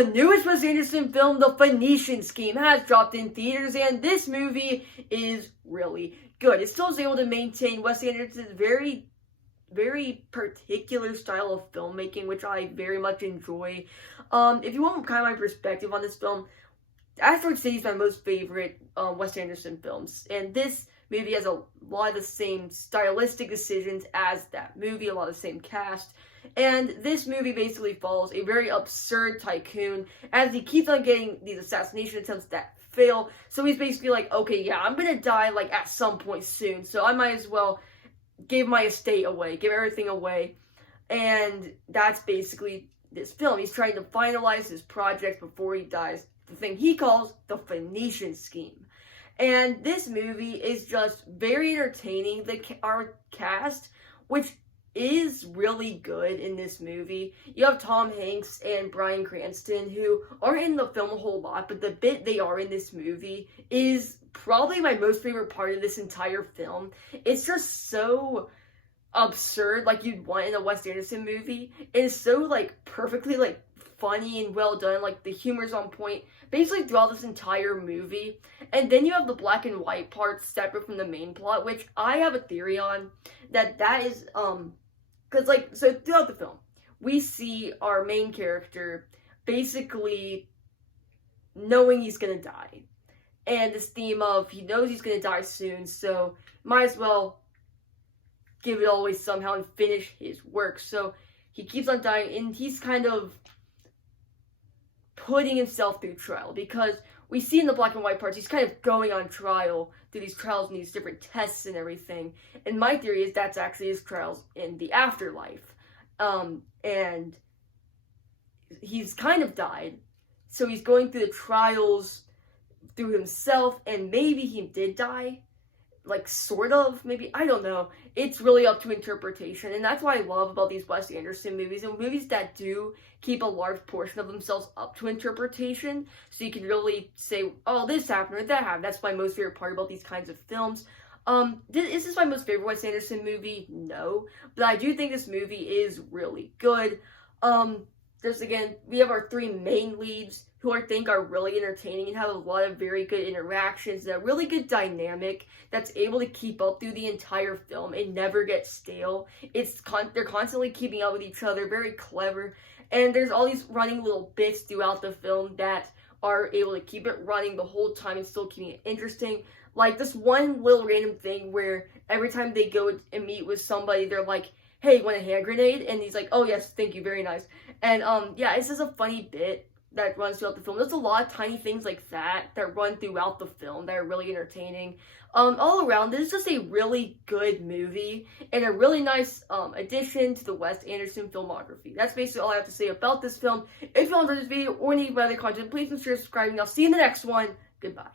The newest Wes Anderson film, The Phoenician Scheme, has dropped in theaters, and this movie is really good. It still is able to maintain Wes Anderson's very particular style of filmmaking, which I very much enjoy. If you want kind of my perspective on this film, Asteroid City is my most favorite Wes Anderson films, and this movie has a lot of the same stylistic decisions as that movie, a lot of the same cast. And this movie basically follows a very absurd tycoon as he keeps on getting these assassination attempts that fail. So he's basically like, okay, yeah, I'm gonna die like at some point soon, so I might as well give my estate away, give everything away. And that's basically this film. He's trying to finalize his project before he dies, the thing he calls the Phoenician Scheme. And this movie is just very entertaining. Our cast, which is really good in this movie. You have Tom Hanks and Bryan Cranston, who aren't in the film a whole lot, but the bit they are in this movie is probably my most favorite part of this entire film. It's just so absurd, like you'd want in a Wes Anderson movie. It is so, like, perfectly, like, funny and well done. Like, the humor's on point basically throughout this entire movie. And then you have the black and white parts separate from the main plot, which I have a theory on that is because, like, so throughout the film we see our main character basically knowing he's gonna die, and this theme of he knows he's gonna die soon, so might as well give it all away somehow and finish his work. So he keeps on dying, and he's kind of putting himself through trial, because we see in the black and white parts he's kind of going on trial through these trials and these different tests and everything. And my theory is that's actually his trials in the afterlife. And he's kind of died, so he's going through the trials through himself, and maybe he did die. Like, sort of, maybe, I don't know. It's really up to interpretation, and that's what I love about these Wes Anderson movies, and movies that do keep a large portion of themselves up to interpretation, so you can really say, oh, this happened or that happened. That's my most favorite part about these kinds of films. Is this my most favorite Wes Anderson movie? No, but I do think this movie is really good. Again, we have our three main leads, who I think are really entertaining and have a lot of very good interactions and a really good dynamic that's able to keep up through the entire film and never get stale. They're constantly keeping up with each other, very clever, and there's all these running little bits throughout the film that are able to keep it running the whole time and still keeping it interesting. Like this one little random thing where every time they go and meet with somebody, they're like, hey, you want a hand grenade? And he's like, oh yes, thank you, very nice. And yeah, it's just a funny bit that runs throughout the film. There's a lot of tiny things like that run throughout the film that are really entertaining. All around, this is just a really good movie and a really nice addition to the Wes Anderson filmography. That's basically all I have to say about this film. If you enjoyed this video or any other content, please consider subscribing. I'll see you in the next one. Goodbye.